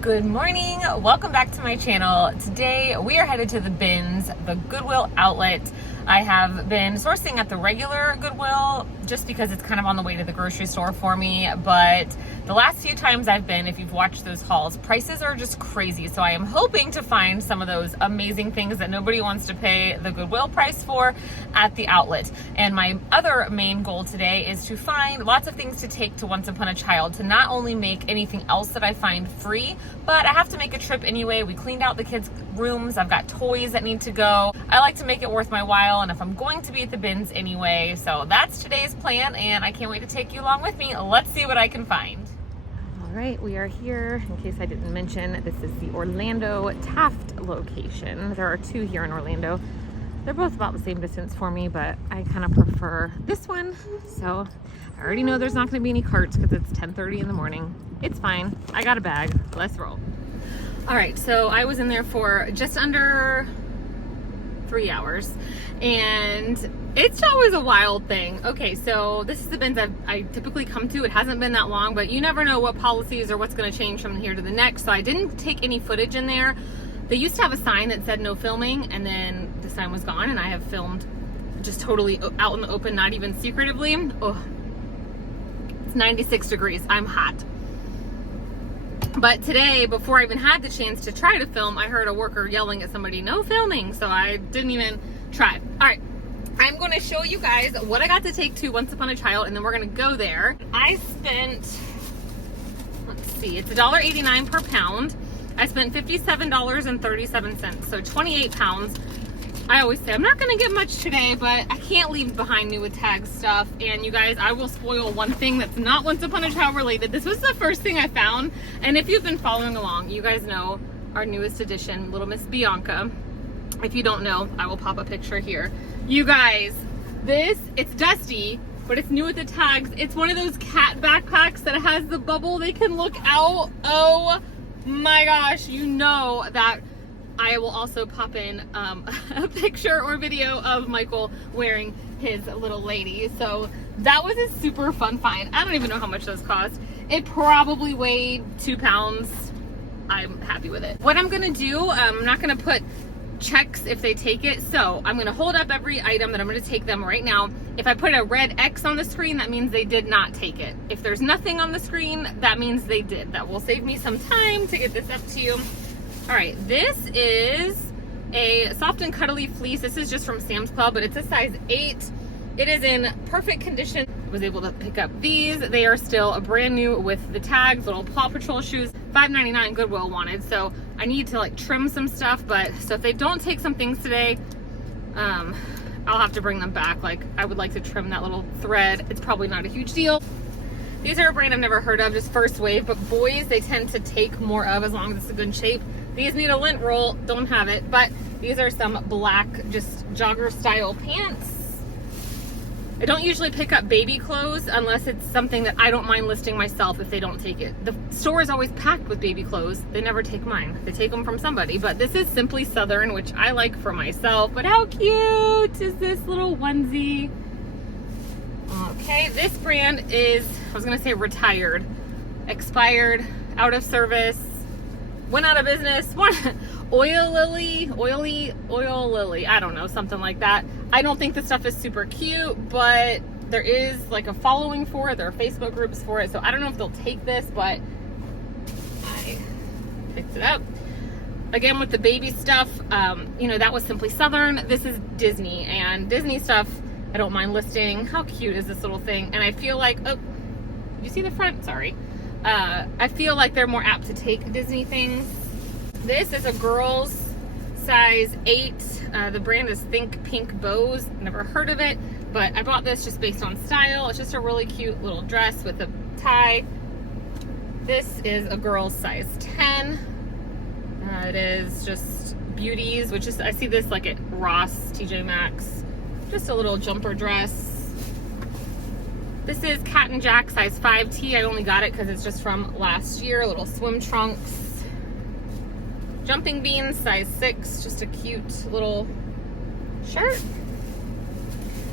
Good morning, welcome back to my channel. Today we are headed to the bins, the Goodwill outlet. I have been sourcing at the regular Goodwill just because it's kind of on the way to the grocery store for me, but the last few times I've been, if you've watched those hauls, prices are just crazy. So I am hoping to find some of those amazing things that nobody wants to pay the Goodwill price for at the outlet. And my other main goal today is to find lots of things to take to Once Upon a Child, to not only make anything else that I find free, but I have to make a trip anyway. We cleaned out the kids' rooms. I've got toys that need to go. I like to make it worth my while, and if I'm going to be at the bins anyway. So that's today's plan, and I can't wait to take you along with me. Let's see what I can find. All right, we are here. In case I didn't mention, this is the Orlando Taft location. There are two here in Orlando. They're both about the same distance for me, but I kind of prefer this one. So I already know there's not going to be any carts because it's 10:30 in the morning. It's fine. I got a bag. Let's roll. All right, so I was in there for just under 3 hours, and it's always a wild thing. Okay, so this is the bins I typically come to. It hasn't been that long, but you never know what policies or what's going to change from here to the next. So I didn't take any footage in there. They used to have a sign that said no filming, and then the sign was gone, and I have filmed just totally out in the open, not even secretively. Oh, it's 96 degrees. I'm hot. But today, before I even had the chance to try to film, I heard a worker yelling at somebody, no filming, so I didn't even try. All right, I'm going to show you guys what I got to take to Once Upon a Child, and then we're going to go there. I spent, let's see, it's $1.89 per pound. I spent $57.37, so 28 pounds. I always say I'm not going to get much today, but I can't leave behind me with tag stuff. And you guys, I will spoil one thing that's not Once Upon a Child related. This was the first thing I found, and if you've been following along, you guys know our newest addition, Little Miss Bianca. If you don't know, I will pop a picture here. You guys, it's dusty, but it's new with the tags. It's one of those cat backpacks that has the bubble. They can look out. Oh my gosh, you know that I will also pop in a picture or video of Michael wearing his little lady. So that was a super fun find. I don't even know how much those cost. It probably weighed 2 pounds. I'm happy with it. What I'm gonna do, I'm not gonna put checks if they take it. So I'm gonna hold up every item that I'm gonna take them right now. If I put a red X on the screen, that means they did not take it. If there's nothing on the screen, that means they did. That will save me some time to get this up to you. All right, this is a soft and cuddly fleece. This is just from Sam's Club, but it's a size 8. It is in perfect condition. I was able to pick up these. They are still brand new with the tags, little Paw Patrol shoes. $5.99 Goodwill wanted, so I need to like trim some stuff, but so if they don't take some things today, I'll have to bring them back. Like, I would like to trim that little thread. It's probably not a huge deal. These are a brand I've never heard of, just First Wave, but boys, they tend to take more of as long as it's a good shape. These need a lint roll, don't have it, but these are some black, just jogger style pants. I don't usually pick up baby clothes unless it's something that I don't mind listing myself if they don't take it. The store is always packed with baby clothes. They never take mine. They take them from somebody, but this is Simply Southern, which I like for myself. But how cute is this little onesie? Okay, this brand is, I was gonna say retired, expired, out of service, went out of business. Oil Lily, I don't know, something like that. I don't think the stuff is super cute, but there is like a following for it. There are Facebook groups for it, so I don't know if they'll take this, but I picked it up. Again, with the baby stuff, you know, that was Simply Southern. This is Disney, and Disney stuff I don't mind listing. How cute is this little thing? And I feel like, oh, you see the front? Sorry. I feel like they're more apt to take Disney things. This is a girl's size 8. The brand is Think Pink Bows. Never heard of it, but I bought this just based on style. It's just a really cute little dress with a tie. This is a girl's size 10. It is just beauties, which is, I see this like at Ross, TJ Maxx. Just a little jumper dress. This is Cat and Jack size 5T. I only got it because it's just from last year. Little swim trunks. Jumping Beans size 6. Just a cute little shirt.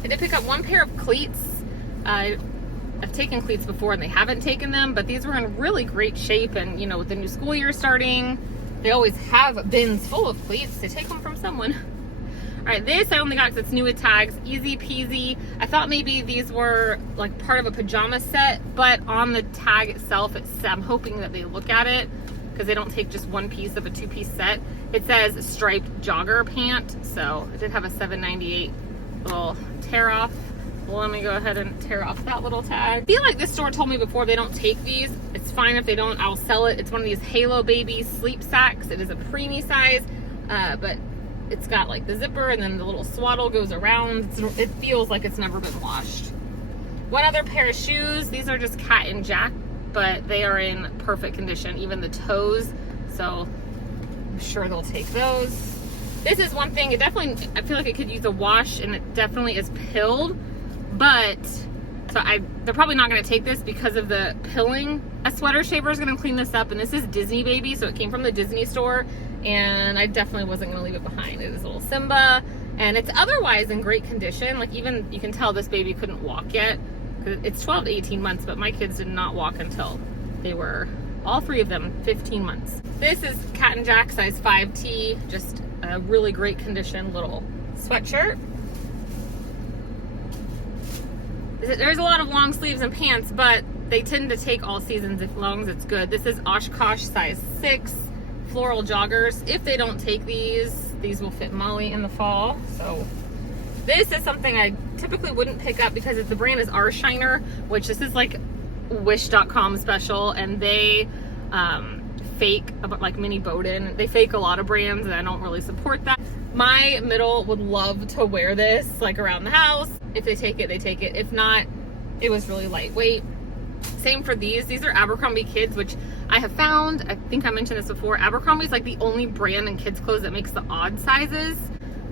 I did pick up one pair of cleats. I've taken cleats before and they haven't taken them, but these were in really great shape. And you know, with the new school year starting, they always have bins full of cleats to take them from someone. All right, this I only got because it's new with tags, easy peasy. I thought maybe these were like part of a pajama set, but on the tag itself, I'm hoping that they look at it because they don't take just one piece of a 2-piece set. It says striped jogger pant, so it did have a $7.98 little tear off. Well, let me go ahead and tear off that little tag. I feel like this store told me before they don't take these. It's fine if they don't, I'll sell it. It's one of these Halo Baby sleep sacks. It is a preemie size, but it's got like the zipper and then the little swaddle goes around. It feels like it's never been washed. One other pair of shoes. These are just Cat and Jack, but they are in perfect condition, even the toes. So I'm sure they'll take those. This is one thing, it definitely, I feel like it could use a wash, and it definitely is pilled, but so they're probably not going to take this because of the pilling. A sweater shaver is going to clean this up, and this is Disney Baby, so it came from the Disney store, and I definitely wasn't going to leave it behind. It is a little Simba, and it's otherwise in great condition. Like, even you can tell this baby couldn't walk yet. It's 12 to 18 months, but my kids did not walk until they were, all 3 of them, 15 months. This is Cat and Jack size 5T, just a really great condition little sweatshirt. There's a lot of long sleeves and pants, but they tend to take all seasons as long as it's good. This is Oshkosh size 6 floral joggers. If they don't take these will fit Molly in the fall. So this is something I typically wouldn't pick up because the brand is R Shiner, which this is like wish.com special, and they fake like Mini Bowden. They fake a lot of brands, and I don't really support that. My middle would love to wear this like around the house. If they take it, they take it. If not, it was really lightweight. Same for these. These are Abercrombie Kids, which I have found, I think I mentioned this before, Abercrombie's like the only brand in kids clothes that makes the odd sizes.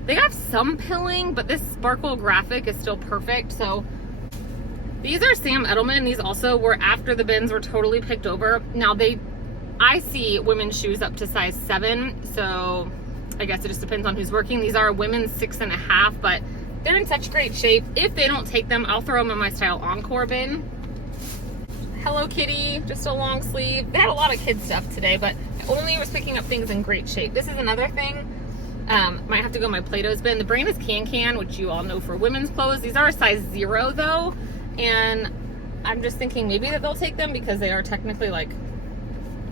They have some pilling, but this sparkle graphic is still perfect. So these are Sam Edelman. These also were after the bins were totally picked over. Now I see women's shoes up to size 7, so I guess it just depends on who's working. These are women's 6.5, but they're in such great shape. If they don't take them, I'll throw them in my Style Encore bin. Hello Kitty, just a long sleeve. They had a lot of kids stuff today, but I only was picking up things in great shape. This is another thing. Might have to go in my Play-Doh's bin. The brand is Can, which you all know for women's clothes. These are a size 0 though, and I'm just thinking maybe that they'll take them because they are technically like,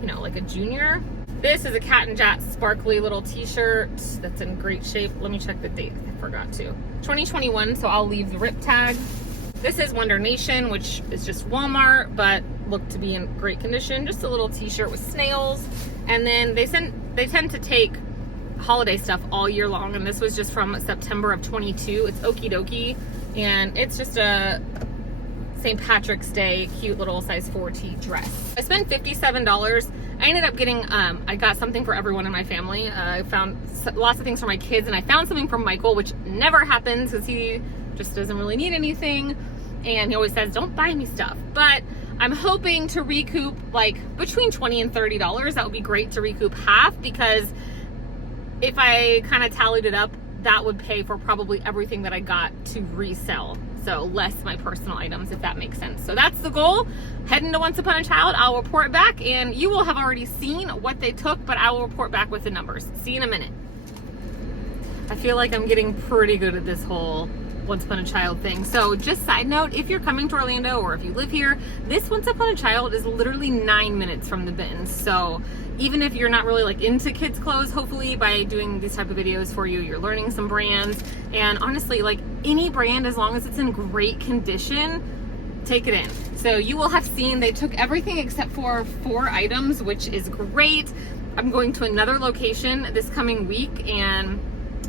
you know, like a junior. This is a Cat and Jack sparkly little t-shirt that's in great shape. Let me check the date, I forgot to. 2021, so I'll leave the rip tag. This is Wonder Nation, which is just Walmart, but looked to be in great condition. Just a little t-shirt with snails. And then they tend to take holiday stuff all year long, and this was just from September of 22. It's Okie Dokie, and it's just a St. Patrick's Day cute little size 4T dress. I spent $57. I ended up getting, I got something for everyone in my family. I found lots of things for my kids, and I found something from Michael, which never happens because he just doesn't really need anything. And he always says, don't buy me stuff. But I'm hoping to recoup like between $20 and $30. That would be great to recoup half, because if I kind of tallied it up, that would pay for probably everything that I got to resell. So less my personal items, if that makes sense. So that's the goal. Heading to Once Upon a Child, I'll report back, and you will have already seen what they took, but I will report back with the numbers. See you in a minute. I feel like I'm getting pretty good at this whole Once Upon a Child thing. So just side note, if you're coming to Orlando or if you live here, this Once Upon a Child is literally 9 minutes from the bins. So even if you're not really like into kids clothes, hopefully by doing these type of videos for you, you're learning some brands. And honestly, like any brand, as long as it's in great condition, take it in. So you will have seen they took everything except for 4 items, which is great. I'm going to another location this coming week, and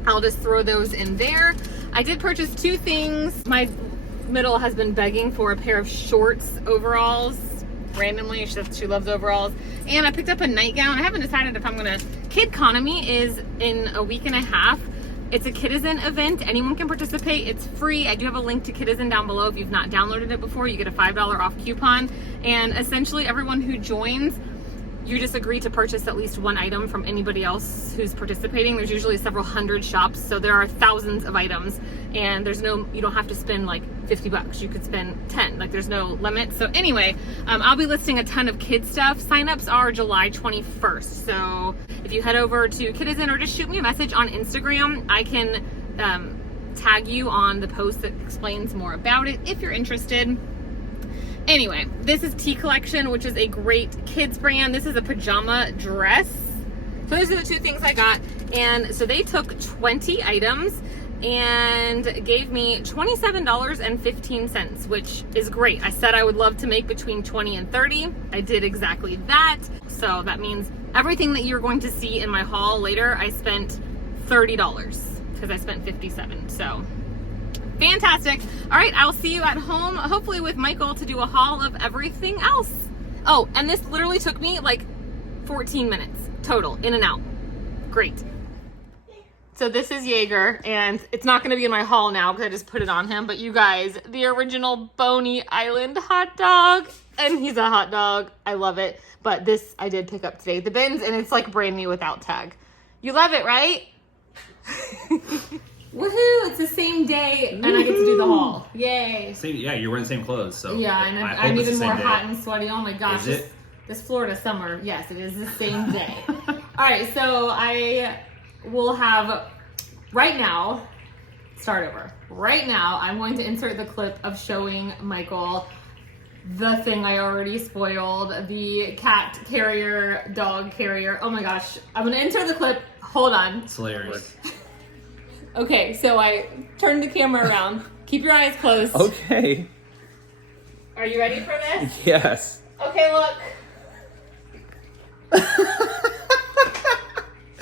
I'll just throw those in there. I did purchase 2 things. My middle has been begging for a pair of shorts overalls randomly. She loves overalls. And I picked up a nightgown. I haven't decided if I'm gonna. Kidconomy is in a week and a half. It's a Kidizen event. Anyone can participate. It's free. I do have a link to Kidizen down below. If you've not downloaded it before, you get a $5 off coupon. And essentially everyone who joins you just agree to purchase at least one item from anybody else who's participating. There's usually several hundred shops, so there are thousands of items, and you don't have to spend like $50. You could spend 10, like there's no limit. So anyway, I'll be listing a ton of kid stuff. Signups are July 21st. So if you head over to Kidizen or just shoot me a message on Instagram, I can tag you on the post that explains more about it if you're interested. Anyway, this is Tea Collection, which is a great kids brand. This is a pajama dress. So those are the two things I got. And so they took 20 items and gave me $27.15, which is great. I said I would love to make between 20 and 30. I did exactly that. So that means everything that you're going to see in my haul later, I spent $30 because I spent $57. So fantastic. All right, I'll see you at home, hopefully with Michael, to do a haul of everything else. Oh, and this literally took me like 14 minutes total, in and out. Great. So this is Jaeger, and it's not gonna be in my haul now because I just put it on him, but you guys, the original Boney Island hot dog, and he's a hot dog. I love it. But this I did pick up today at the bins, and it's like brand new without tag. You love it, right? Woohoo! It's the same day, and I get to do the haul. Yay! Yeah, you're wearing the same clothes, so yeah, and I'm even more hot and sweaty. Oh my gosh! This Florida summer, yes, it is the same day. All right, so I will have right now. Start over. Right now, I'm going to insert the clip of showing Michael the thing I already spoiled, the cat carrier, dog carrier. Oh my gosh! I'm gonna insert the clip. Hold on. It's hilarious. Okay, so I turned the camera around. Keep your eyes closed. Okay. Are you ready for this? Yes. Okay, look.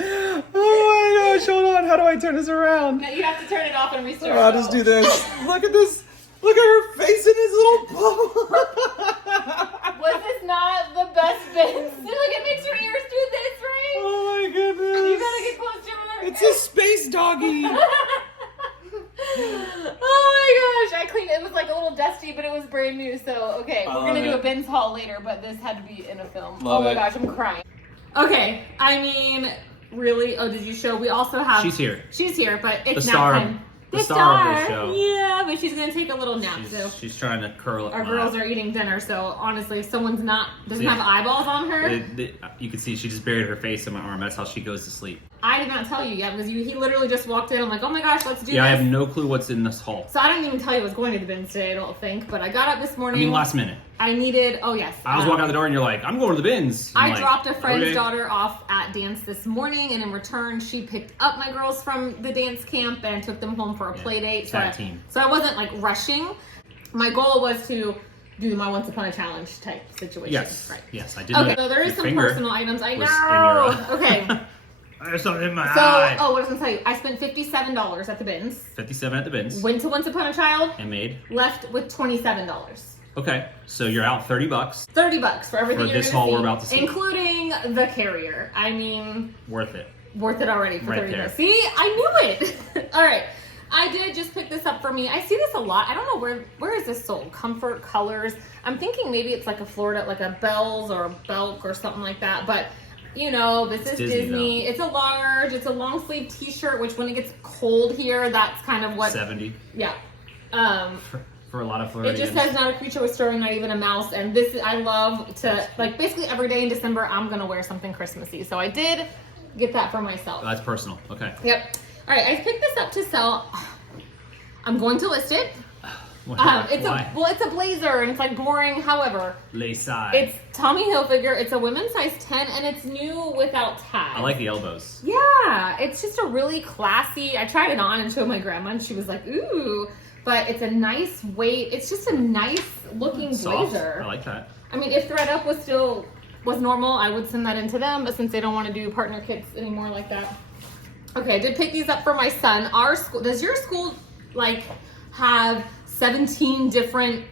Oh my gosh, hold on. How do I turn this around? Now you have to turn it off and restart. Oh, I'll just do this. Look at this. Look at her face in this little bubble. Was this not the best bit? Look, it makes your ears do this, right? Oh my goodness. You gotta get close to her. It's a space doggy. Oh my gosh, I cleaned it. It was like a little dusty, but it was brand new. So, okay, we're gonna do a bins haul later, but this had to be in a film. Love oh my it. gosh, I'm crying. Okay, I mean, really? Oh, did you show? We also have. She's here. She's here, but it's The nap star. time. The star of the show. Yeah, but she's gonna take a little nap. She's trying to curl up. Our girls are eating dinner, so honestly, if someone's doesn't have eyeballs on her. You can see she just buried her face in my arm. That's how she goes to sleep. I did not tell you yet because he literally just walked in. I'm like, oh my gosh, let's do this. Yeah, I have no clue what's in this haul. So I didn't even tell you I was going to the bins today, I don't think. But I got up this morning. I mean, last minute. I needed, oh yes. I was walking out the door and you're like, I'm going to the bins. I dropped a friend's daughter off at dance this morning, and in return, she picked up my girls from the dance camp and took them home for a play date. So I wasn't like rushing. My goal was to do my Once Upon a Challenge type situation. Yes. Right. Yes, I did. Okay, so there is some personal items. I know. Okay. There's something in my eye. Oh, what was I going to tell you? I spent $57 at the bins. 57 at the bins. Went to Once Upon a Child. And made. Left with $27. Okay, so you're out $30. $30 for everything for this haul we're about to see, including the carrier. I mean, worth it. Worth it already for $30. There. See, I knew it. All right, I did just pick this up for me. I see this a lot. I don't know where is this sold? Comfort Colors. I'm thinking maybe it's like a Florida, like a Bells or a Belk or something like that. But you know, this is Disney. It's a large. It's a long sleeve T-shirt. Which when it gets cold here, that's kind of what 70. Yeah. For a lot of Floridians. It just says not a creature with stirring, not even a mouse. And this, I love to, like, basically every day in December, I'm going to wear something Christmassy. So I did get that for myself. That's personal. Okay. Yep. All right, I picked this up to sell. I'm going to list it. Why? It's a blazer, and it's like boring. However, lace-side. It's Tommy Hilfiger. It's a women's size 10, and it's new without tags. I like the elbows. Yeah, it's just a really classy. I tried it on and showed my grandma, and she was like, "Ooh." But it's a nice weight. It's just a nice looking blazer. I like that. I mean, if Thread Up was normal, I would send that into them. But since they don't want to do partner kits anymore like that. Okay, I did pick these up for my son. Our school, does your school like have 17 different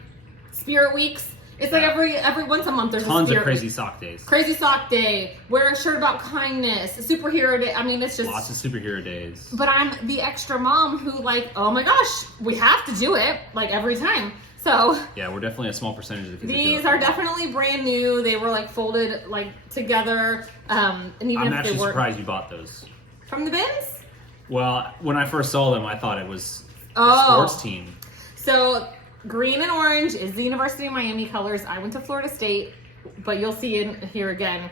spirit weeks? It's like every once a month there's tons a of crazy sock days. Crazy sock day, wear a shirt about kindness, superhero day. I mean, it's just lots of superhero days. But I'm the extra mom who like, oh my gosh, we have to do it like every time. So yeah, we're definitely a small percentage of the kids. these are definitely brand new. They were like folded like together. And even I'm if actually they were surprised you bought those. from the bins. Well, when I first saw them, I thought it was a Oh. sports team. So green and orange is the University of Miami colors. I went to Florida State, but you'll see it here again.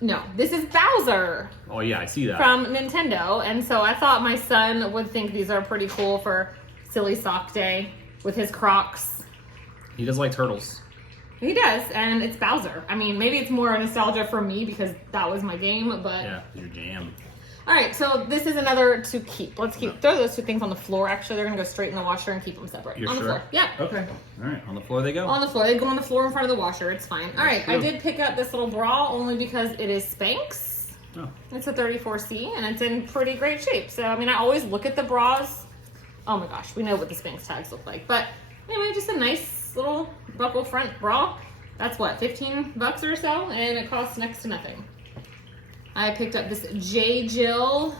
No, this is Bowser Oh yeah, I see that. from Nintendo. And so I thought my son would think these are pretty cool for silly sock day with his Crocs. He does like turtles. He does, and it's Bowser. I mean, maybe it's more nostalgia for me because that was my game, but... Yeah, your jam. All right, so this is another to keep. Let's throw those two things on the floor. Actually, they're going to go straight in the washer and keep them separate. You're on sure? the floor. Yeah. Okay. All right, on the floor they go. On the floor. They go on the floor in front of the washer. It's fine. All right, I did pick up this little bra only because it is Spanx. Oh. It's a 34C, and it's in pretty great shape. So, I mean, I always look at the bras. Oh my gosh, we know what the Spanx tags look like. But anyway, just a nice little buckle front bra. That's what, 15 bucks or so? And it costs next to nothing. I picked up this J. Jill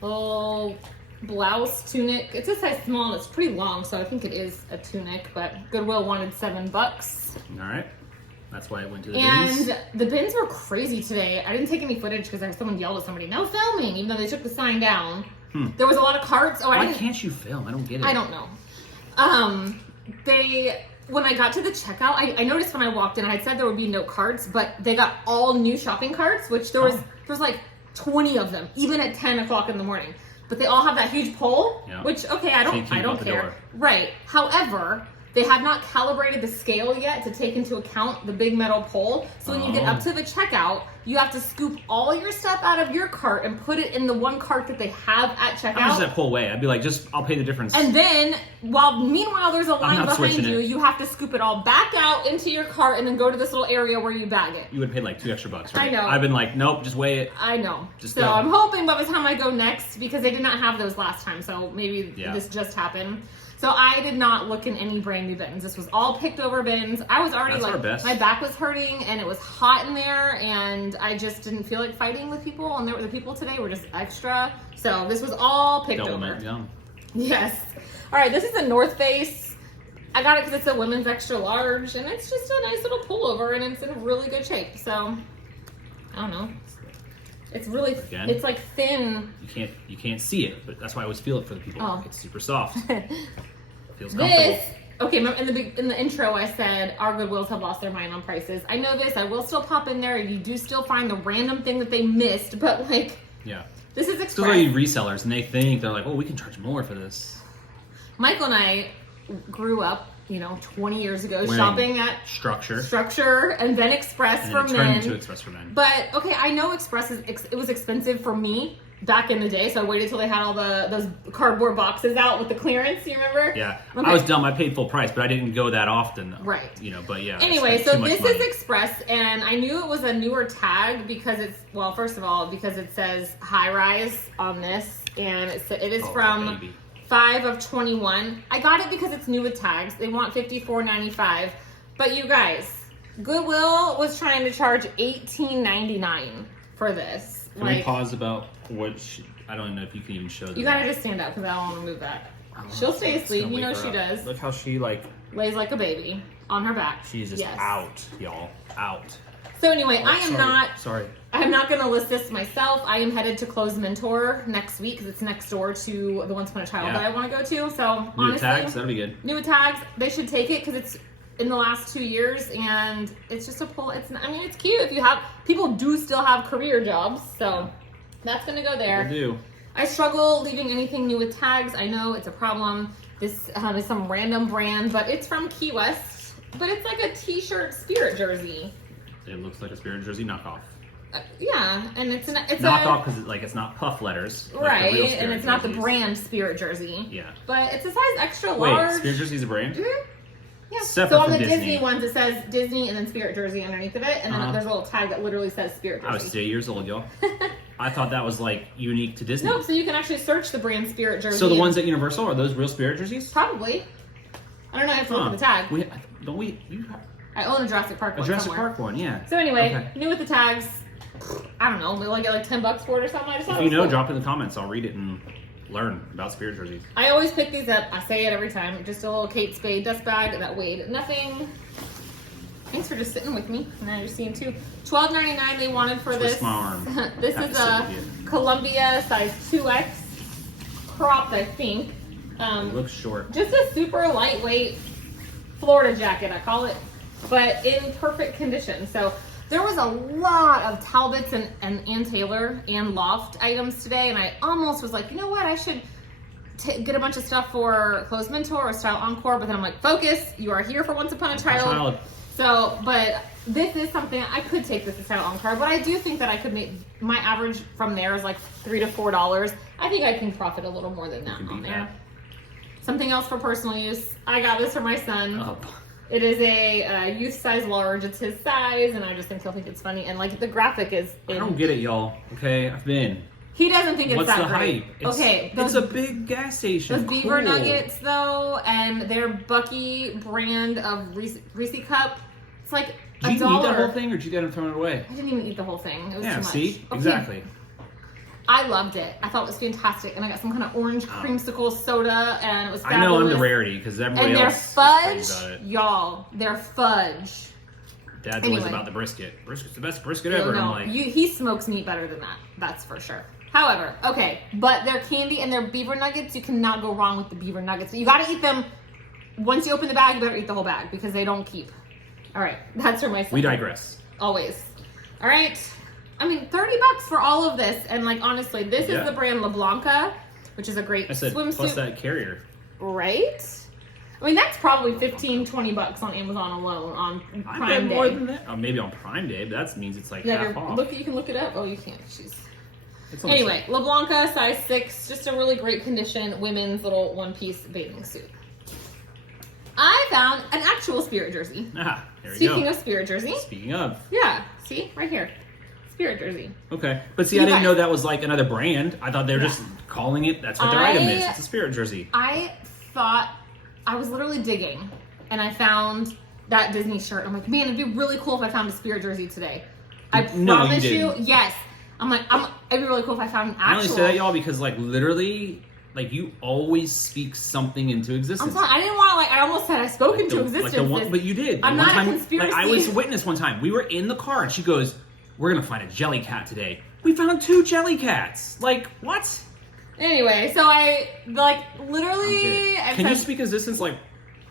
little blouse tunic. It's a size small. It's pretty long, so I think it is a tunic. But Goodwill wanted $7. All right. That's why I went to the And bins. the bins were crazy today. I didn't take any footage because someone yelled at somebody, "No filming," even though they took the sign down. There was a lot of carts. Oh, Why can't you film? I don't get it. I don't know. When I got to the checkout, I noticed when I walked in, I had said there would be no carts, but they got all new shopping carts, which there was like 20 of them, even at 10 o'clock in the morning. But they all have that huge pole, which, okay, I don't care. Right. However, they have not calibrated the scale yet to take into account the big metal pole. So when you get up to the checkout, you have to scoop all your stuff out of your cart and put it in the one cart that they have at checkout. How much does that pole weigh? I'd be like, I'll pay the difference. And then, meanwhile there's a line behind you, you have to scoop it all back out into your cart and then go to this little area where you bag it. You would pay like $2 extra, right? I know. I've been like, nope, just weigh it. I know. Go. I'm hoping by the time I go next, because they did not have those last time, so maybe this just happened. So I did not look in any brand new bins. This was all picked over bins. I was already my back was hurting and it was hot in there and I just didn't feel like fighting with people. And the people today were just extra. So this was all picked over. Yum. Yes. All right, this is a North Face. I got it because it's a women's extra large and it's just a nice little pullover and it's in really good shape. So, I don't know. It's really, it's like thin. You can't see it, but that's why I always feel it for the people. Oh. It's super soft. Feels comfortable. Okay, in the intro I said our Goodwills have lost their mind on prices. I know this. I will still pop in there. You do still find the random thing that they missed, but like, this is Express. Still like resellers, and they're like, oh, we can charge more for this. Michael and I grew up, 20 years ago shopping at Structure and then Express for men. To Express for men. But okay, I know Express it was expensive for me back in the day, so I waited till they had all those cardboard boxes out with the clearance. You remember? Yeah, okay. I was dumb. I paid full price, but I didn't go that often. Right. But yeah. Anyway, so this is Express, and I knew it was a newer tag because first of all, because it says high rise on this, and it is from 5 of 21. I got it because it's new with tags. They want $54.95, but you guys, Goodwill was trying to charge $18.99 for this. Can we pause about I don't know if you can even show them. You gotta just stand up because I don't want to move that. She'll stay asleep. You know she does. Look how she lays like a baby on her back. She's just out, y'all. Out. So anyway, I'm not going to list this myself. I am headed to Close Mentor next week because it's next door to the Once Upon a Child that I want to go to. So new honestly, tags, that'll be good. New tags, they should take it because it's in the last 2 years and it's just a pull. It's cute if you have, people do still have career jobs. So that's going to go there. They do. I struggle leaving anything new with tags. I know it's a problem. This is some random brand, but it's from Key West. But it's like a t-shirt Spirit jersey. It looks like a Spirit jersey knockoff. Yeah, and it's knockoff because it's not puff letters, right? And it's not the brand Spirit jersey. Yeah, but it's a size extra large. Wait, Spirit jersey's a brand? Mm-hmm. Yeah. Separate so on the from Disney ones, it says Disney and then Spirit jersey underneath of it, and then there's a little tag that literally says Spirit jersey. I was 8 years old, y'all. I thought that was unique to Disney. No, so you can actually search the brand Spirit jersey. So the ones at Universal, are those real Spirit jerseys? Probably. I don't know. I have to look at the tag. I own a Jurassic Park one. A Jurassic Park one, yeah. So anyway, new with the tags. I don't know. Maybe I'll get $10 for it or something. I just if you know, drop in the comments. I'll read it and learn about spirit jerseys. I always pick these up. I say it every time. Just a little Kate Spade dust bag that weighed nothing. Thanks for just sitting with me. Now you're seeing too. $12.99 they wanted for this. This is a Columbia size 2X cropped, I think. It looks short. Just a super lightweight Florida jacket, I call it, but in perfect condition. So there was a lot of Talbots and Taylor and Loft items today, and I almost was like, you know what, I should get a bunch of stuff for Clothes Mentor or Style Encore, but then I'm like, focus, you are here for Once Upon a Child. So, but this is something, I could take this to Style Encore, but I do think that I could make, my average from there is like $3 to $4. I think I can profit a little more than that on there. Something else for personal use. I got this for my son. It is a youth size large. It's his size, and I just think he'll think it's funny. And like the graphic is. I don't get it, y'all. Okay, I've been. He doesn't think it's What's that the great. hype? Okay, It's a big gas station. Those Beaver Nuggets though, and their Bucky brand of Reese Cup. It's like $1. Did you eat $1. that whole thing, or did you get it thrown it away? I didn't even eat the whole thing. It was too much. See, okay. Exactly. I loved it. I thought it was fantastic, and I got some kind of orange creamsicle soda, and it was fabulous. I know I'm the rarity because everybody and else. And their about it. fudge, y'all, their fudge. Dad's always about the brisket. Brisket's the best brisket ever. No, I'm like, he smokes meat better than that. That's for sure. However, okay, but their candy and their Beaver Nuggets, you cannot go wrong with the Beaver Nuggets. You got to eat them. Once you open the bag, you better eat the whole bag because they don't keep. All right, that's for my son. We digress. Always. All right. I mean, $30 for all of this, and like honestly, this is the brand LeBlanca, which is a great swimsuit. Plus that carrier. Right? I mean, that's probably $15-$20 on Amazon alone on Prime Day. More than that. Oh, maybe on Prime Day, but that means it's like half off. You can look it up. Oh, you can't. Jeez. Anyway, LeBlanca, size 6, just a really great condition, women's little one-piece bathing suit. I found an actual Spirit jersey. Ah, there we go. Speaking of Spirit jersey. Speaking of. Yeah, see? Right here. Spirit jersey. Okay. But see, I didn't know that was like another brand. I thought they were just calling it, that's what their item is. It's a Spirit jersey. I thought, I was literally digging, and I found that Disney shirt. I'm like, man, it'd be really cool if I found a Spirit jersey today. I promise you, yes. I'm like, it'd be really cool if I found an actual. I only say that, y'all, because like literally, like you always speak something into existence. I'm sorry, I didn't want to like. I almost said I spoke into existence. But you did. I'm not a conspiracy. Like I was a witness one time. We were in the car, and she goes, "We're gonna find a jelly cat today." We found 2 jelly cats. Like what? Anyway, so I like literally. Can you speak existence? Like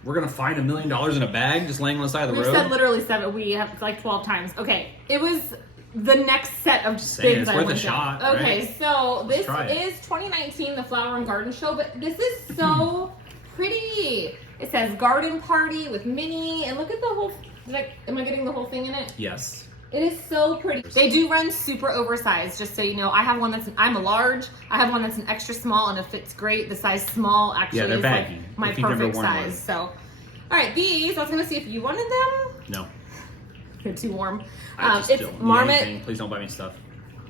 we're gonna find $1 million in a bag just laying on the side of the road. We said literally 7. We have like 12 times. Okay, it was the next set of things it's worth a shot. Okay, right? So this is 2019, the Flower and Garden Show, but this is so pretty. It says Garden Party with Minnie, and look at the whole. Am I getting the whole thing in it? Yes. It is so pretty. They do run super oversized, just so you know. I have one I'm a large. I have one that's an extra small, and it fits great. The size small actually is baggy, like my perfect size. So, all right, these. I was gonna see if you wanted them. No. They're too warm. It's Marmot. Please don't buy me stuff.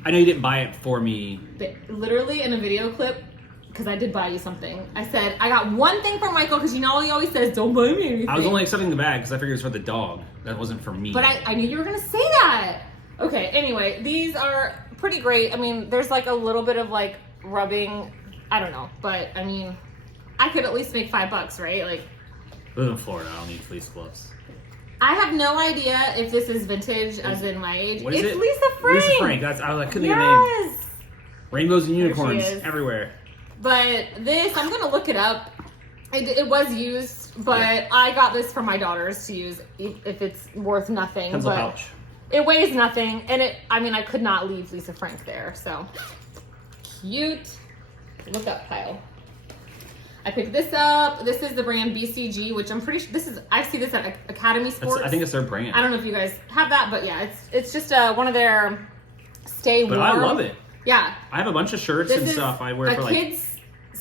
I know you didn't buy it for me. Literally in a video clip, because I did buy you something. I said, I got one thing for Michael, because you know he always says, don't buy me anything. I was only accepting the bag because I figured it was for the dog. That wasn't for me. But I knew you were going to say that. Okay, anyway, these are pretty great. I mean, there's like a little bit of like rubbing. I don't know. But I mean, I could at least make $5, right? Like, I live in Florida. I don't need fleece gloves. I have no idea if this is vintage, as in my age. What is it's it? Lisa Frank. Lisa Frank. I couldn't think of the name. Rainbows and unicorns everywhere. But this, I'm gonna look it up. It was used, but I got this for my daughters to use if it's worth nothing. Pencil pouch. It weighs nothing, and I could not leave Lisa Frank there. So cute. Look up pile. I picked this up. This is the brand BCG, which I'm pretty sure I see this at Academy Sports. I think it's their brand. I don't know if you guys have that, but yeah, it's just one of their stay warm. But I love it. Yeah. I have a bunch of shirts and stuff I wear for like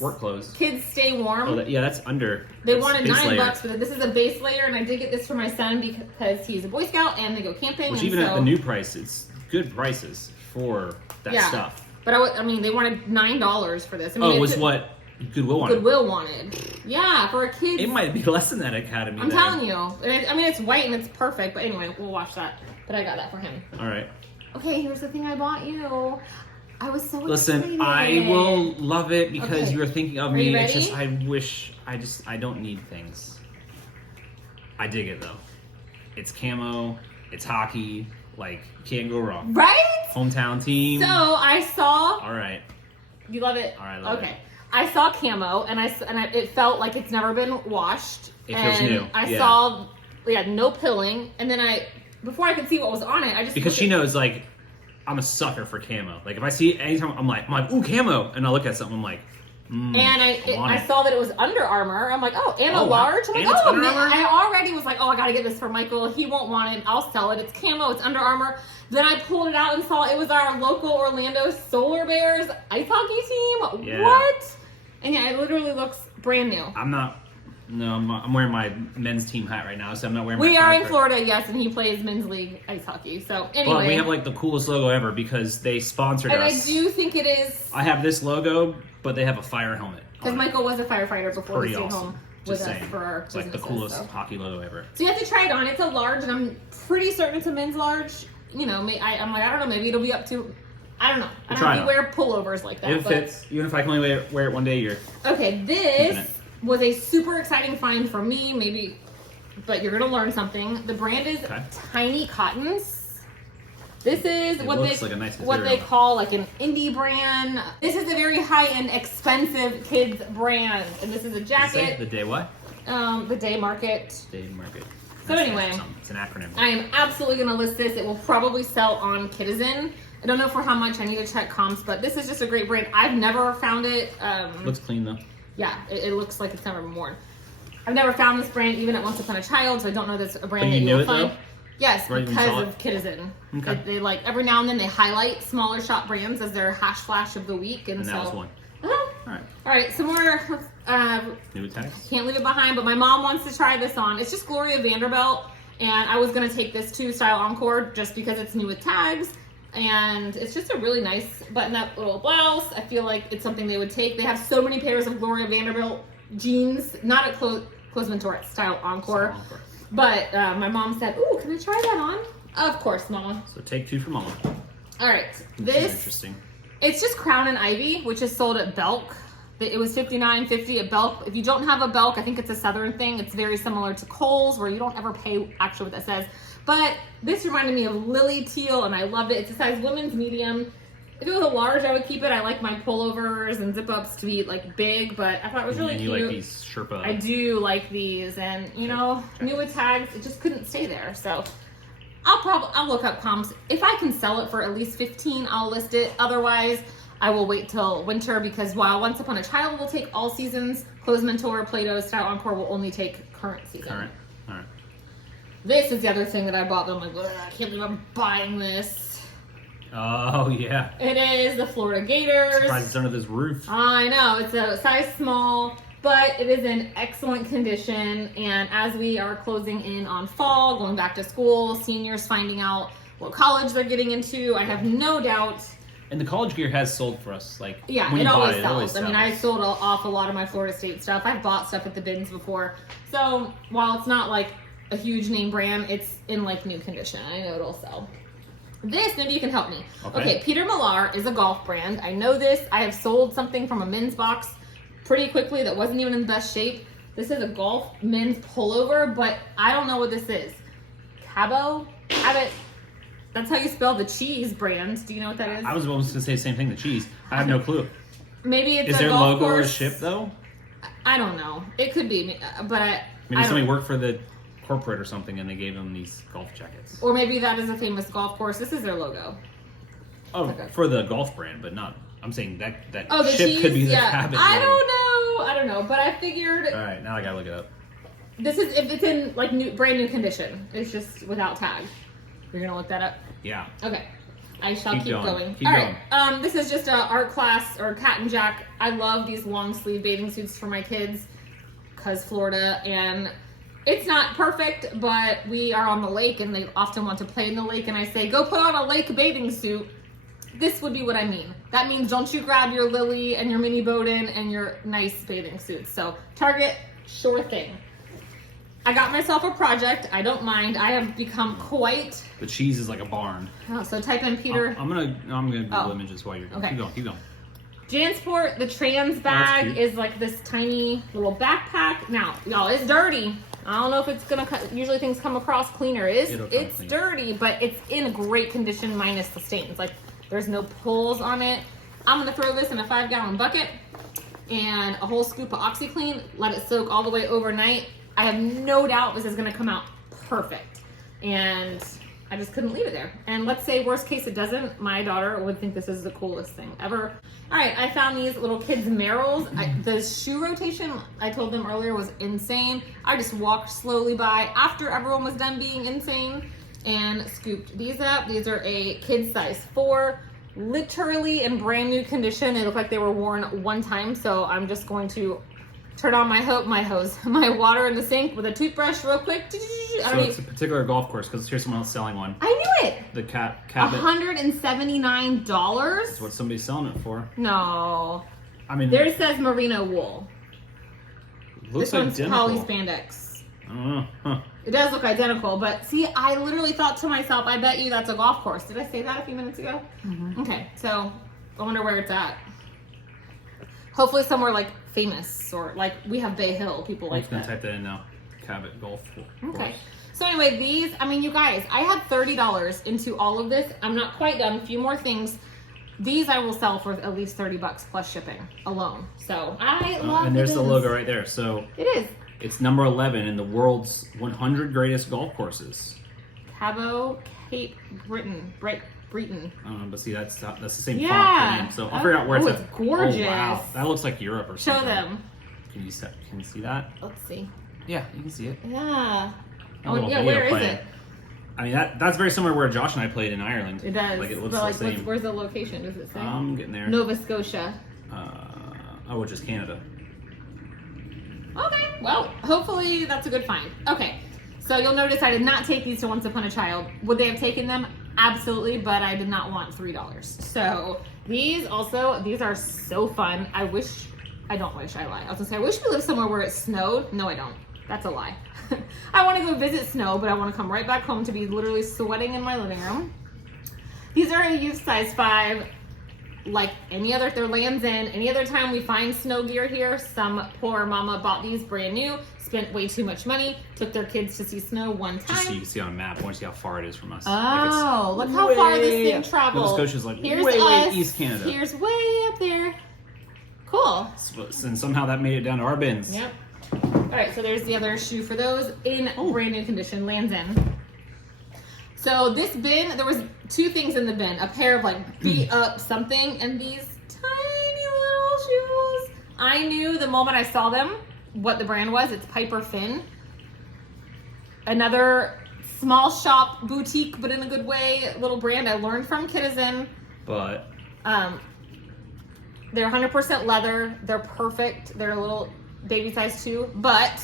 work clothes. Kids stay warm. Oh, that's under. They wanted $9 for this. This is a base layer, and I did get this for my son because he's a Boy Scout and they go camping. Which even at the new price, it's good prices for that stuff. But they wanted $9 for this. It was what Goodwill wanted. Goodwill wanted. Yeah, for a kid. It might be less than that at Academy. I'm telling you. It's white and it's perfect. But anyway, we'll watch that. But I got that for him. All right. Okay, here's the thing I bought you. I was so Listen, excited. I will love it because Okay. you were thinking of Are you me. It's ready? just, I don't need things. I dig it though. It's camo, it's hockey, like, can't go wrong. Right? Hometown team. So I saw. All right. You love it? All right, love okay. it. I saw camo, and it felt like it's never been washed. It feels new. I Yeah. saw, no pilling, and then before I could see what was on it, I just Because looked she at- knows, like, I'm a sucker for camo. Like, if I see it anytime, I'm like, ooh, camo, and I'll look at something, I'm like, And want I it. saw that it was Under Armour. I'm like, oh, and a Oh, wow. large. I'm like, And it's oh, Under man. Armour? I already was like, oh, I gotta get this for Michael. He won't want it. I'll sell it. It's camo. It's Under Armour. Then I pulled it out and saw it was our local Orlando Solar Bears ice hockey team. Yeah. What? And yeah, it literally looks brand new. I'm wearing my men's team hat right now, so I'm not wearing my We are in Firecracker. Florida, yes, and he plays men's league ice hockey. So anyway, But we have, like, the coolest logo ever because they sponsored and us. I do think it is I have this logo, but they have a fire helmet. because on it. Michael was a firefighter before he Pretty stayed awesome. home Just with saying. us for our It's like the businesses, coolest so. hockey logo ever. So you have to try it on. It's a large, and I'm pretty certain it's a men's large. You know, I'm like, I don't know, maybe it'll be up to, I don't know. I don't Try know if it you wear pullovers like that. If it but- fits, even if I can only wear it one day a year. Okay, Keeping this it. was a super exciting find for me, maybe, but you're gonna learn something. The brand is Okay. Tiny Cottons. This is It what looks they like a nice what they material. call like an indie brand. This is a very high-end, expensive kids brand, and this is a Say jacket. the day what? The Day Market. Day market. So anyway. It's an acronym. I am absolutely going to list this. It will probably sell on Kidizen. I don't know for how much. I need to check comps, but this is just a great brand. I've never found it. Looks clean though. Yeah, it looks like it's never been worn. I've never found this brand even at Once Upon a Child, so I don't know that's a brand But that you you'll knew it, find. though? Yes, Right, you because saw of Kidizen. Okay. They like every now and then they highlight smaller shop brands as their hash flash of the week, and And so. that was one. Uh-huh. All right. All right, some more. New tags. Can't leave it behind, but my mom wants to try this on. It's just Gloria Vanderbilt, and I was gonna take this to Style Encore just because it's new with tags, and it's just a really nice button-up little blouse. I feel like it's something they would take. They have so many pairs of Gloria Vanderbilt jeans, not at Close Mentor, at Style Encore, but my mom said, "Ooh, can I try that on?" Of course, Mama. So take two for mama. All right, Which is this interesting. it's just Crown and Ivy, which is sold at Belk. It was $59.50 at Belk. If you don't have a Belk, I think it's a Southern thing. It's very similar to Kohl's, where you don't ever pay actually what that says. But this reminded me of Lily Teal, and I loved it. It's a size women's medium. If it was a large, I would keep it. I like my pullovers and zip-ups to be like big, but I thought it was really And cute. you like these Sherpa. I do like these, and you know, new with tags, it just couldn't stay there. So I'll look up comps. If I can sell it for at least 15, I'll list it. Otherwise, I will wait till winter, because while Once Upon a Child will take all seasons, Close Mentor, Play-Doh, Style Encore will only take current season. All right. This is the other thing that I bought. That I'm like, ugh, I can't believe I'm buying this. Oh yeah. It is the Florida Gators. Surprised it's under this roof. I know, it's a size small, but it is in excellent condition. And as we are closing in on fall, going back to school, seniors finding out what college they're getting into, I have no doubt. And the college gear has sold for us. Like, Yeah, when it you bought always sells. I mean, I sells. sold off a lot of my Florida State stuff. I've bought stuff at the bins before. So while it's not like a huge name brand, it's in like new condition. I know it'll sell. This, maybe you can help me. Okay, Peter Millar is a golf brand. I know this. I have sold something from a men's box pretty quickly that wasn't even in the best shape. This is a golf men's pullover, but I don't know what this is. Cabot? That's how you spell the cheese brand. Do you know what that is? I was almost going to say the same thing, the cheese. I have no clue. Maybe it's Is a their golf logo or course. ship, though? I don't know. It could be, but Maybe I somebody don't, worked for the corporate or something and they gave them these golf jackets. or maybe that is a famous golf course. This is their logo. Oh, Okay. for the golf brand, but not. I'm saying that Oh, the ship cheese. could be the Yeah, Cabot I logo. don't know. But I figured All right, now I gotta look it up. this is if it's in like brand new condition. It's just without tag. You're gonna look that up. Yeah. Okay. I shall Keep keep going. going. Keep All right. This is just a art class or Cat and Jack. I love these long sleeve bathing suits for my kids because Florida, and it's not perfect, but we are on the lake and they often want to play in the lake, and I say, go put on a lake bathing suit. This would be what I mean. That means don't you grab your Lily and your Mini Bowden and your nice bathing suits. So Target, sure thing. I got myself a project. I don't mind. I have become quite... The cheese is like a barn. Oh, so type in Peter. I'm gonna Google images while you're going. Okay. Keep going. Jansport, the trans bag is like this tiny little backpack. Now, y'all, it's dirty. I don't know if it's gonna usually things come across cleaner. It's dirty, but it's in great condition minus the stains. Like, there's no pulls on it. I'm gonna throw this in a 5-gallon bucket and a whole scoop of OxyClean, let it soak all the way overnight. I have no doubt this is gonna come out perfect. And I just couldn't leave it there. And let's say worst case it doesn't, my daughter would think this is the coolest thing ever. All right, I found these little kids' Merrills. The shoe rotation, I told them earlier, was insane. I just walked slowly by after everyone was done being insane and scooped these up. These are a kid size 4, literally in brand new condition. They look like they were worn one time, so I'm just going to turn on my water in the sink with a toothbrush real quick. So it's a particular golf course because here's someone else selling one. I knew it. The Cabot. $179. That's what somebody's selling it for. No. I mean, there says merino wool. Looks this one's identical. poly spandex. I don't know. Huh. It does look identical, but see, I literally thought to myself, I bet you that's a golf course. Did I say that a few minutes ago? Mm-hmm. Okay, so I wonder where it's at. Hopefully somewhere like famous or like we have Bay Hill, people like that. I'm just gonna type that in now. Cabot golf course. Okay. So anyway, these, I mean, you guys, I had $30 into all of this. I'm not quite done. A few more things. These I will sell for at least $30 plus shipping alone. So I love and there's the logo right there. So it is. It's number 11 in the world's 100 greatest golf courses. Cabo, Cape Breton. But see, that's the same yeah. font name. So I'll figure out where it's gorgeous. Oh, wow. That looks like Europe or something. Show them. Can you see that? Let's see. Yeah, you can see it. Yeah. Oh, yeah, where is it? I mean, that's very similar to where Josh and I played in Ireland. It does. Like, it looks but the same. Where's the location? Does it say? I'm getting there. Nova Scotia. Which is Canada. Okay, well, hopefully that's a good find. Okay, so you'll notice I did not take these to Once Upon a Child. Would they have taken them? Absolutely, but I did not want $3. So these are so fun. I lie. I was gonna say, I wish we lived somewhere where it snowed. No, I don't. That's a lie. I want to go visit snow, but I want to come right back home to be literally sweating in my living room. These are a youth size 5. Like they're Lands' End. Any other time we find snow gear here, some poor mama bought these brand new, spent way too much money, took their kids to see snow one time. Just so you can see on a map, I want to see how far it is from us. Oh, look how far this thing travels. Nova Scotia's like Here's way East Canada. Here's way up there. Cool. And somehow that made it down to our bins. Yep. All right, so there's the other shoe for those in brand new condition, Lands' End. So this bin, there was 2 things in the bin, a pair of like beat up something and these tiny little shoes. I knew the moment I saw them what the brand was. It's Piper Finn. Another small shop boutique, but in a good way, little brand I learned from Kidizen. But they're 100% leather. They're perfect. They're a little baby size too, but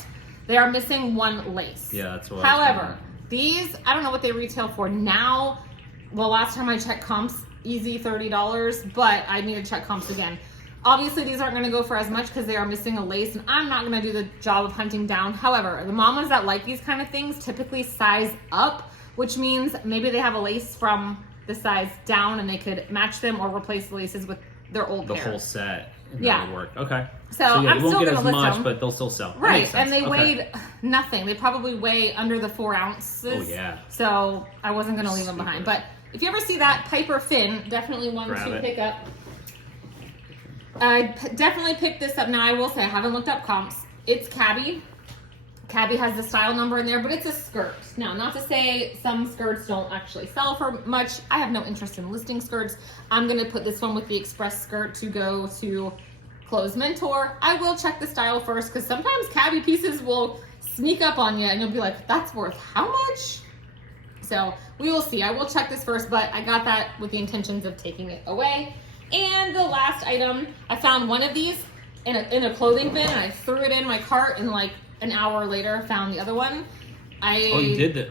they are missing one lace. Yeah, that's what. However, these, I don't know what they retail for now. Well, last time I checked comps, easy $30, but I need to check comps again. Obviously, these aren't going to go for as much because they are missing a lace, and I'm not going to do the job of hunting down. However, the mamas that like these kind of things typically size up, which means maybe they have a lace from the size down and they could match them or replace the laces with their old pair. The whole set. Yeah. That would work. Okay. So yeah, I'm you won't still get going to as list much, them. but they'll still sell. Right, and they weighed nothing. They probably weigh under the 4 ounces. Oh, yeah. So I wasn't going to leave them behind. But if you ever see that Piper Finn, definitely one to pick up. I definitely picked this up. Now, I will say, I haven't looked up comps. It's Cabby. Cabby has the style number in there, but it's a skirt. Now, not to say some skirts don't actually sell for much. I have no interest in listing skirts. I'm going to put this one with the express skirt to go to Clothes Mentor. I will check the style first because sometimes Cabby pieces will sneak up on you and you'll be like, that's worth how much? So we will see. I will check this first, but I got that with the intentions of taking it away. And the last item, I found one of these in a clothing bin and I threw it in my cart and like an hour later found the other one. Oh, you did that?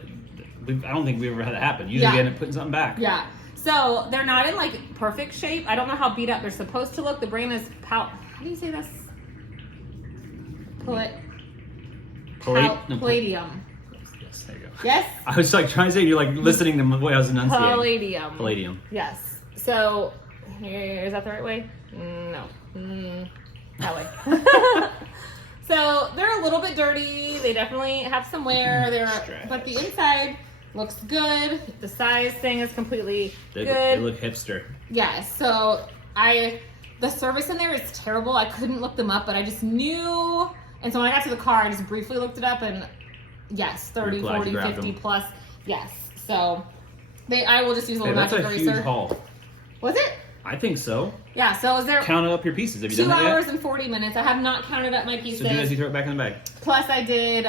I don't think we ever had that happen. Usually we end up putting something back. Yeah. So they're not in like perfect shape. I don't know how beat up they're supposed to look. The brand is how do you say this? Palladium. Yes, there you go. Yes? I was like trying to say, you're like listening to the way I was enunciating. Palladium. Palladium. Yes. So, is that the right way? No. That way. So, they're a little bit dirty. They definitely have some wear. But the inside looks good. The size thing is completely good. They look hipster. Yes. So, the service in there is terrible. I couldn't look them up, but I just knew. And so when I got to the car, I just briefly looked it up, and yes, 30, 40, 50 plus. Yes. So I will just use a little magic eraser. That's a huge haul. Was it? I think so. Yeah. So is there counted up your pieces? Have you 2 done that yet? hours and 40 minutes? I have not counted up my pieces. So do you throw it back in the bag? Plus I did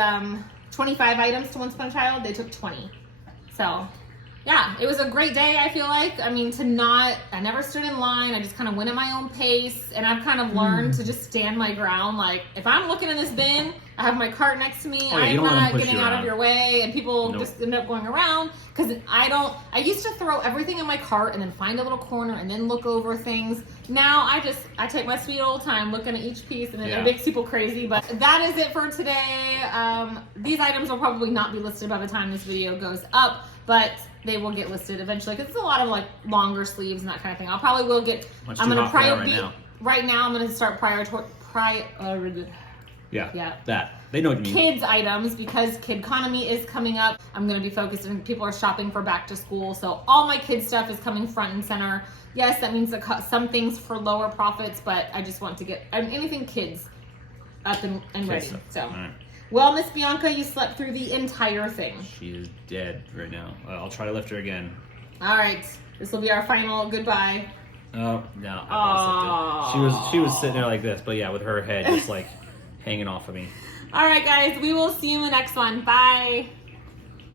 25 items to Once Upon a Child. They took 20. So yeah, it was a great day, I feel like. I mean, I never stood in line. I just kind of went at my own pace, and I've kind of learned to just stand my ground. Like, if I'm looking in this bin, I have my cart next to me, I'm not getting out of your way, and people just end up going around, because I used to throw everything in my cart and then find a little corner and then look over things. Now, I take my sweet old time looking at each piece, and it makes people crazy, but that is it for today. These items will probably not be listed by the time this video goes up, but they will get listed eventually, because it's a lot of like longer sleeves and that kind of thing. I'll probably will get. I'm gonna right now. I'm gonna start Yeah. That they know what you mean. Kids items, because Kid Economy is coming up. I'm gonna be focused, and people are shopping for back to school, so all my kids stuff is coming front and center. Yes, that means some things for lower profits, but I just want to get anything kids up and ready. Stuff. So. All right. Well, Miss Bianca, you slept through the entire thing. She is dead right now. I'll try to lift her again. All right. This will be our final goodbye. Oh, no. She was sitting there like this, but yeah, with her head just like hanging off of me. All right, guys. We will see you in the next one. Bye.